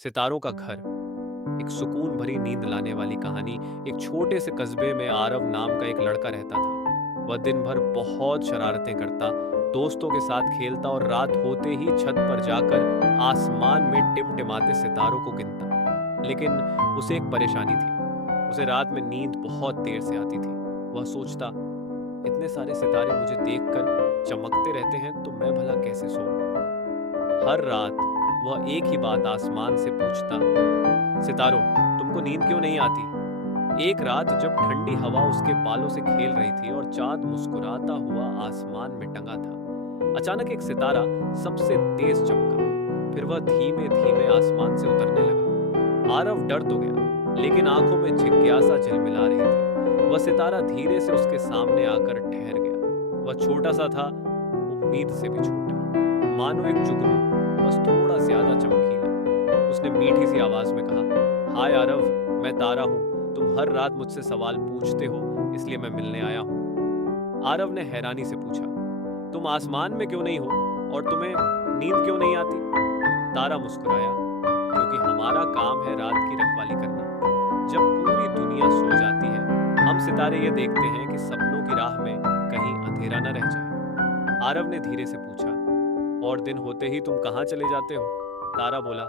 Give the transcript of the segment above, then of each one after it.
सितारों का घर, एक सुकून भरी नींद लाने वाली कहानी। एक छोटे से कस्बे में आरव नाम का एक लड़का रहता था। वह दिन भर बहुत शरारतें करता, दोस्तों के साथ खेलता और रात होते ही छत पर जाकर आसमान में टिमटिमाते सितारों को गिनता। लेकिन उसे एक परेशानी थी। उसे रात में नींद बहुत देर से आती थी। वह सोचता, इतने सारे सितारे मुझे देखकर चमकते रहते हैं तो मैं भला कैसे सोऊं। हर रात वह एक ही बात आसमान से पूछता, सितारों, तुमको नींद क्यों नहीं आती। एक रात जब ठंडी हवा उसके बालों से खेल रही थी और चांद मुस्कुराता हुआ आसमान में टंगा था, अचानक एक सितारा सबसे तेज चमका। फिर वह धीमे धीमे आसमान से उतरने लगा। आरव डर तो गया, लेकिन आंखों में जिज्ञासा झिलमिला रही थी। वह सितारा धीरे से उसके सामने आकर ठहर गया। वह छोटा सा था, उम्मीद से भी छोटा, मानो एक जुगनू, बस थोड़ा ज्यादा चमकीला। उसने मीठी सी आवाज में कहा, हाय आरव, मैं तारा हूं। तुम हर रात मुझसे सवाल पूछते हो, इसलिए मैं मिलने आया हूं। आरव ने हैरानी से पूछा, तुम आसमान में क्यों नहीं हो और तुम्हें नींद क्यों नहीं आती। तारा मुस्कुराया, क्योंकि हमारा काम है रात की रखवाली करना। जब पूरी दुनिया सो जाती है, हम सितारे ये देखते हैं कि सपनों की राह में कहीं अंधेरा न रह जाए। आरव ने धीरे से पूछा, और दिन होते ही तुम कहाँ चले जाते हो। तारा बोला,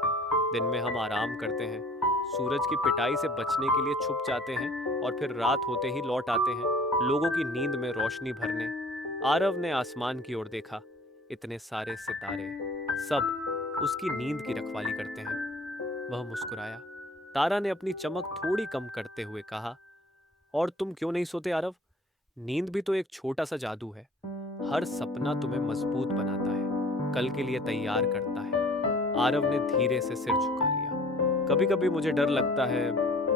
दिन में हम आराम करते हैं, सूरज की पिटाई से बचने के लिए छुप जाते हैं और फिर रात होते ही लौट आते हैं, लोगों की नींद में रोशनी भरने। आरव ने आसमान की ओर देखा। इतने सारे सितारे, सब उसकी नींद की रखवाली करते हैं। वह मुस्कुराया। तारा ने अपनी चमक थोड़ी कम करते हुए कहा, और तुम क्यों नहीं सोते आरव। नींद भी तो एक छोटा सा जादू है। हर सपना तुम्हें मजबूत बनाता है, कल के लिए तैयार करता है। आरव ने धीरे से सिर झुका लिया। कभी कभी मुझे डर लगता है,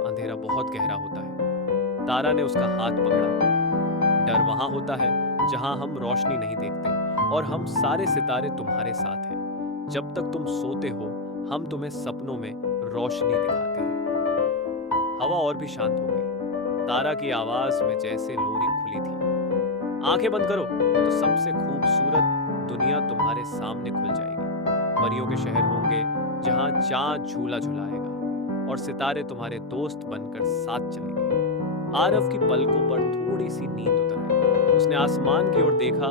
अंधेरा बहुत गहरा होता है। तारा ने उसका हाथ पकड़ा। डर वहां होता है जहां हम रोशनी नहीं देखते, और हम सारे सितारे तुम्हारे साथ हैं। जब तक तुम सोते हो, हम तुम्हें सपनों में रोशनी दिखाते हैं। हवा और भी शांत हो गई। तारा की आवाज में जैसे लोरी खुली थी। आंखें बंद करो तो सबसे खूबसूरत दुनिया तुम्हारे सामने खुल जाएगी। परियों के शहर होंगे जहां चांद झूला झुलाएगा और सितारे तुम्हारे दोस्त बनकर साथ चलेंगे। आरव की पलकों पर थोड़ी सी नींद उतर आई। उसने आसमान की ओर देखा।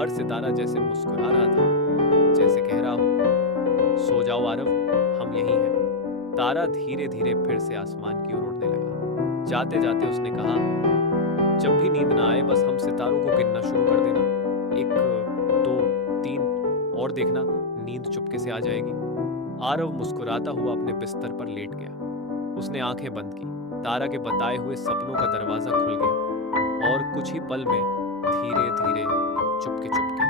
हर सितारा जैसे मुस्कुरा रहा था, जैसे कह रहा हो, सो जाओ आरव, हम यहीं हैं। तारा धीरे धीरे फिर से आसमान की ओर उड़ने लगा। जाते जाते उसने कहा, जब भी नींद ना आए, बस हम सितारों को गिनना शुरू कर देना। 1, 2, 3, और देखना, नींद चुपके से आ जाएगी। आरव मुस्कुराता हुआ अपने बिस्तर पर लेट गया। उसने आंखें बंद की। तारा के बताए हुए सपनों का दरवाजा खुल गया और कुछ ही पल में धीरे धीरे, चुपके चुपके,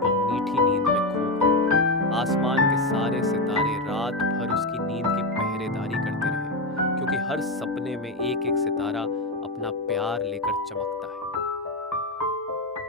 वह मीठी नींद में खो गया। आसमान के सारे सितारे रात भर उसकी नींद की पहरेदारी करते रहे, क्योंकि हर सपने में एक एक सितारा अपना प्यार लेकर चमकता है।